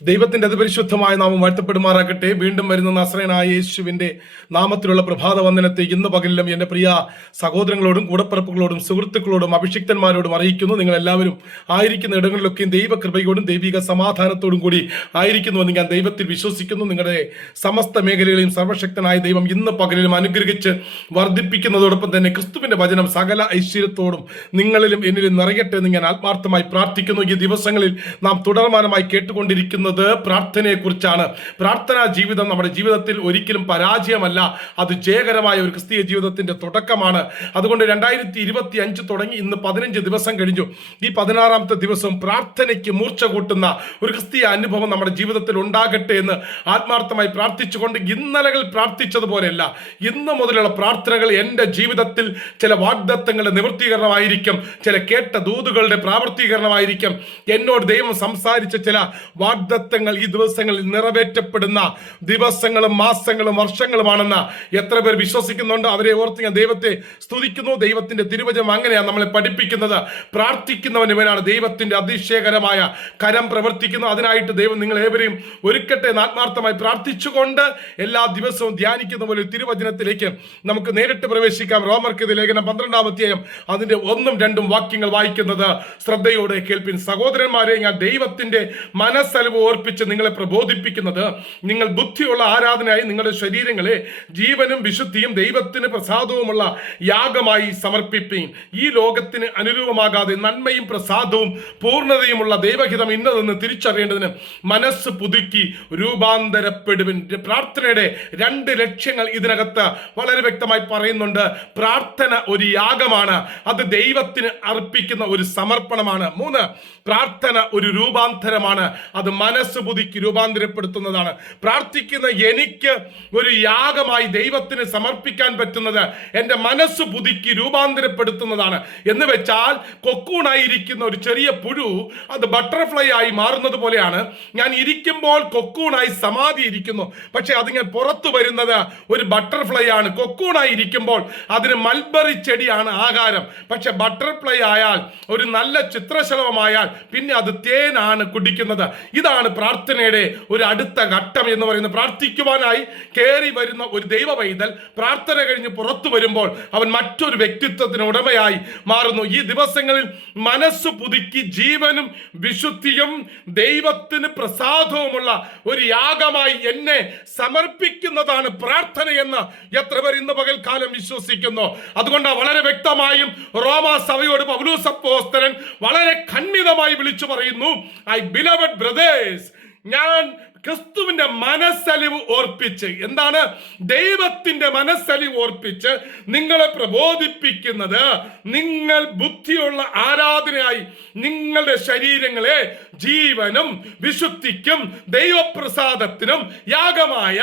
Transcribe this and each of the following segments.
ദൈവത്തിന്റെ അതിപരിശുദ്ധമായ നാമം വാഴ്ത്തപ്പെടുമാറാകട്ടെ. വീണ്ടും വരുന്ന നസ്രയനായ യേശുവിന്റെ നാമത്തിലുള്ള പ്രഭാത വന്ദനത്തെ ഇന്ന് പകലിലും എൻ്റെ പ്രിയ സഹോദരങ്ങളോടും കൂടപ്പിറപ്പുകളോടും സുഹൃത്തുക്കളോടും അഭിഷിക്തന്മാരോടും അറിയിക്കുന്നു. നിങ്ങൾ എല്ലാവരും ആയിരിക്കുന്ന ഇടങ്ങളിലൊക്കെയും ദൈവകൃപയോടും ദൈവിക സമാധാനത്തോടും കൂടി ആയിരിക്കുന്നുവെന്ന് ഞാൻ ദൈവത്തിൽ വിശ്വസിക്കുന്നു. നിങ്ങളുടെ സമസ്ത മേഖലകളെയും സർവശക്തനായ ദൈവം ഇന്ന് പകലിലും അനുഗ്രഹിച്ച് വർദ്ധിപ്പിക്കുന്നതോടൊപ്പം തന്നെ ക്രിസ്തുവിന്റെ വചനം സകല ഐശ്വര്യത്തോടും നിങ്ങളിലും എന്നിലും നിറയട്ടെ എന്ന് ഞാൻ ആത്മാർത്ഥമായി പ്രാർത്ഥിക്കുന്നു. ഈ ദിവസങ്ങളിൽ നാം തുടർമാനമായി കേട്ടുകൊണ്ടിരിക്കുന്ന പ്രാർത്ഥനയെ കുറിച്ചാണ്. പ്രാർത്ഥനാ ജീവിതം നമ്മുടെ ജീവിതത്തിൽ ഒരിക്കലും പരാജയമല്ല, അത് ജയകരമായ ഒരു ക്രിസ്തീയ ജീവിതത്തിന്റെ തുടക്കമാണ്. അതുകൊണ്ട് 2025 തുടങ്ങി ഇന്ന് 15 ദിവസം കഴിഞ്ഞു. ഈ 16ാമത്തെ ദിവസവും പ്രാർത്ഥനയ്ക്ക് മൂർച്ച കൂട്ടുന്ന ഒരു ക്രിസ്തീയ അനുഭവം നമ്മുടെ ജീവിതത്തിൽ ഉണ്ടാകട്ടെ എന്ന് ആത്മാർത്ഥമായി പ്രാർത്ഥിച്ചുകൊണ്ട്, ഇന്നലകൾ പ്രാർത്ഥിച്ചതുപോലെയല്ല, ഇന്ന് മുതലുള്ള പ്രാർത്ഥനകൾ എൻ്റെ ജീവിതത്തിൽ ചില വാഗ്ദത്തങ്ങളുടെ നിവൃത്തീകരണമായിരിക്കും, ചില കേട്ട ദൂതുകളുടെ പ്രാവർത്തീകരണമായിരിക്കും. എന്നോട് ദൈവം സംസാരിച്ച ചില വാഗ്ദത്തങ്ങൾ ഈ ദിവസങ്ങളിൽ നിറവേറ്റപ്പെടുന്ന ദിവസങ്ങളും മാസങ്ങളും വർഷങ്ങളുമാണെന്ന് എത്ര പേർ വിശ്വസിക്കുന്നുണ്ട്? അവരെ ഓർത്ത് ഞാൻ ദൈവത്തെ സ്തുതിക്കുന്നു. ദൈവത്തിന്റെ തിരുവചനം അങ്ങനെയാണ് നമ്മളെ പഠിപ്പിക്കുന്നത്. പ്രാർത്ഥിക്കുന്നവൻ ഇവനാണ്, ദൈവത്തിന്റെ അതിശയകരമായ കരം പ്രവർത്തിക്കുന്നു. അതിനായിട്ട് ദൈവം നിങ്ങൾ ഏവരെയും ഒരുക്കട്ടെ എന്ന് ആത്മാർത്ഥമായി പ്രാർത്ഥിച്ചുകൊണ്ട് എല്ലാ ദിവസവും ധ്യാനിക്കുന്ന പോലെ തിരുവചനത്തിലേക്ക് നമുക്ക് നേരിട്ട് പ്രവേശിക്കാം. റോമർക്കെതിരെ ലേഖനം 12-ാം അധ്യായം അതിന്റെ 1-2 വാക്യങ്ങൾ വായിക്കുന്നത് ശ്രദ്ധയോടെ കേൾപ്പിൻ. സഹോദരന്മാരെ, ഞാൻ ദൈവത്തിന്റെ മനസ്സലിവ് ഓർപ്പിച്ച് നിങ്ങളെ പ്രബോധിപ്പിക്കുന്നത്, നിങ്ങൾ ബുദ്ധിയുള്ള ആരാധനയായി നിങ്ങളുടെ ശരീരങ്ങളെ ജീവനും വിശുദ്ധിയും ദൈവത്തിന് പ്രസാദവുമുള്ള യാഗമായി സമർപ്പിപ്പീൻ. ഈ ലോകത്തിന് അനുരൂപമാകാതെ നന്മയും പ്രസാദവും പൂർണ്ണതയുമുള്ള ദൈവഹിതം ഇന്നതെന്ന് തിരിച്ചറിയേണ്ടതിന് മനസ്സ് പുതുക്കി രൂപാന്തരപ്പെടുവിൻ. പ്രാർത്ഥനയുടെ 2 ലക്ഷ്യങ്ങൾ ഇതിനകത്ത് വളരെ വ്യക്തമായി പറയുന്നുണ്ട്. പ്രാർത്ഥന ഒരു യാഗമാണ്, അത് ദൈവത്തിന് അർപ്പിക്കുന്ന ഒരു സമർപ്പണമാണ്. 3, പ്രാർത്ഥന ഒരു രൂപാന്തരമാണ്, അത് മനസ്സ് പുതുക്കി രൂപാന്തരപ്പെടുത്തുന്നതാണ്. പ്രാർത്ഥിക്കുന്ന എനിക്ക് ഒരു യാഗമായി ദൈവത്തിന് സമർപ്പിക്കാൻ പറ്റുന്നത് എൻ്റെ മനസ്സ് പുതുക്കി രൂപാന്തരപ്പെടുത്തുന്നതാണ്. എന്ന് വെച്ചാൽ കൊക്കൂണായിരിക്കുന്ന ഒരു ചെറിയ പുഴു അത് ബട്ടർഫ്ലൈ ആയി മാറുന്നത് പോലെയാണ്. ഞാൻ ഇരിക്കുമ്പോൾ കൊക്കൂണായി സമാധി ഇരിക്കുന്നു, പക്ഷെ അത് ഞാൻ പുറത്തു വരുന്നത് ഒരു ബട്ടർഫ്ലൈ ആണ്. കൊക്കൂണായി ഇരിക്കുമ്പോൾ അതിന് മൽബറി ചെടിയാണ് ആഹാരം, പക്ഷെ ബട്ടർഫ്ലൈ ആയാൽ, ഒരു നല്ല ചിത്രശലഭമായാൽ പിന്നെ അത് തേനാണ് കുടിക്കുന്നത്. ഇതാണ് പ്രാർത്ഥനയുടെ ഒരു അടുത്ത ഘട്ടം എന്ന് പറയുന്നത്. പ്രാർത്ഥിക്കുവാനായി കയറി വരുന്ന ഒരു ദൈവ പൈതൽ പ്രാർത്ഥന കഴിഞ്ഞ് പുറത്തു വരുമ്പോൾ അവൻ മറ്റൊരു വ്യക്തിത്വത്തിന് ഉടമയായി മാറുന്നു. ഈ ദിവസങ്ങളിൽ മനസ്സ് പുതുക്കി ജീവനും വിശുദ്ധിയും ദൈവത്തിന് പ്രസാദവുമുള്ള ഒരു യാഗമായി എന്നെ സമർപ്പിക്കുന്നതാണ് പ്രാർത്ഥനയെന്ന് എത്ര പേർ ഇന്ന് പകൽക്കാലം വിശ്വസിക്കുന്നു? അതുകൊണ്ട് വളരെ വ്യക്തമായും റോമാ സഭയോട് പൗലോസ് അപ്പോസ്തലൻ വളരെ ഖണ്ഡിതമായി വിളിച്ചു പറയുന്നു, ഐ ബിലവഡ് ബ്രദേഴ്സ്, ഞാൻ ക്രിസ്തുവിന്റെ മനസ്സലിവ് ഓർപ്പിച്ച്, എന്താണ് ദൈവത്തിന്റെ മനസ്സലിവ് ഓർപ്പിച്ച് നിങ്ങളെ പ്രബോധിപ്പിക്കുന്നത്, നിങ്ങൾ ബുദ്ധിയുള്ള ആരാധനയായി നിങ്ങളുടെ ശരീരങ്ങളെ ജീവനും വിശുദ്ധിക്കും ദൈവപ്രസാദത്തിനും യാഗമായ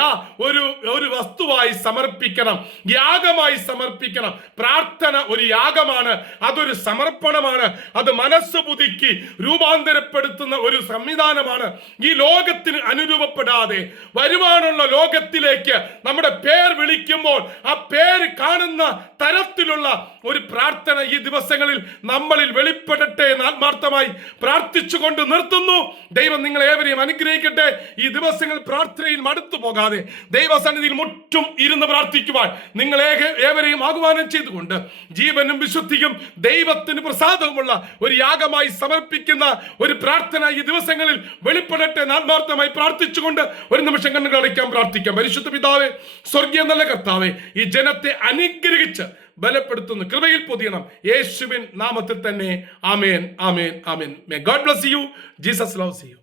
ഒരു വസ്തുവായി സമർപ്പിക്കണം. യാഗമായി സമർപ്പിക്കണം. പ്രാർത്ഥന ഒരു യാഗമാണ്, അതൊരു സമർപ്പണമാണ്, അത് മനസ്സ് പുതുക്കി രൂപാന്തരപ്പെടുത്തുന്ന ഒരു സംവിധാനമാണ്. ഈ ലോകത്തിന് അനുരൂപപ്പെടാതെ വരുവാനുള്ള ലോകത്തിലേക്ക് നമ്മുടെ പേർ വിളിക്കുമ്പോൾ ആ പേര് കാണുന്ന തരത്തിലുള്ള ഒരു പ്രാർത്ഥന ഈ ദിവസങ്ങളിൽ നമ്മളിൽ വെളിപ്പെടട്ടെ എന്ന് ആത്മാർത്ഥമായി പ്രാർത്ഥിച്ചുകൊണ്ട് നിർത്തുന്നു. ദൈവം നിങ്ങളെ ഏവരെയും അനുഗ്രഹിക്കട്ടെ. ഈ ദിവസങ്ങൾ പ്രാർത്ഥനയിൽ മടുത്തു പോകാതെ ദൈവസന്നിധിയിൽ മുറ്റും ഇരുന്ന് പ്രാർത്ഥിക്കുവാൻ നിങ്ങൾ ഏവരെയും ആഹ്വാനം ചെയ്തുകൊണ്ട് ജീവനും വിശുദ്ധിയും ദൈവത്തിന് പ്രസാദവുമുള്ള ഒരു യാഗമായി സമർപ്പിക്കുന്ന ഒരു പ്രാർത്ഥന ഈ ദിവസങ്ങളിൽ വെളിപ്പെടട്ടെ എന്ന് ആത്മാർത്ഥമായി പ്രാർത്ഥിച്ചുകൊണ്ട് ഒരു നിമിഷം കണ്ണുകൾ അടയ്ക്കാൻ പ്രാർത്ഥിക്കാം. പരിശുദ്ധ പിതാവേ, സ്വർഗീയ നല്ല കർത്താവേ, ഈ ജനത്തെ അനുഗ്രഹിച്ച് ബലപ്പെടുത്തുന്നു, കൃപയിൽ പൊതിയണം. യേശുവിൻ നാമത്തിൽ തന്നെ. ആമേൻ, ആമേൻ, ആമേൻ. May God bless you. Jesus loves U.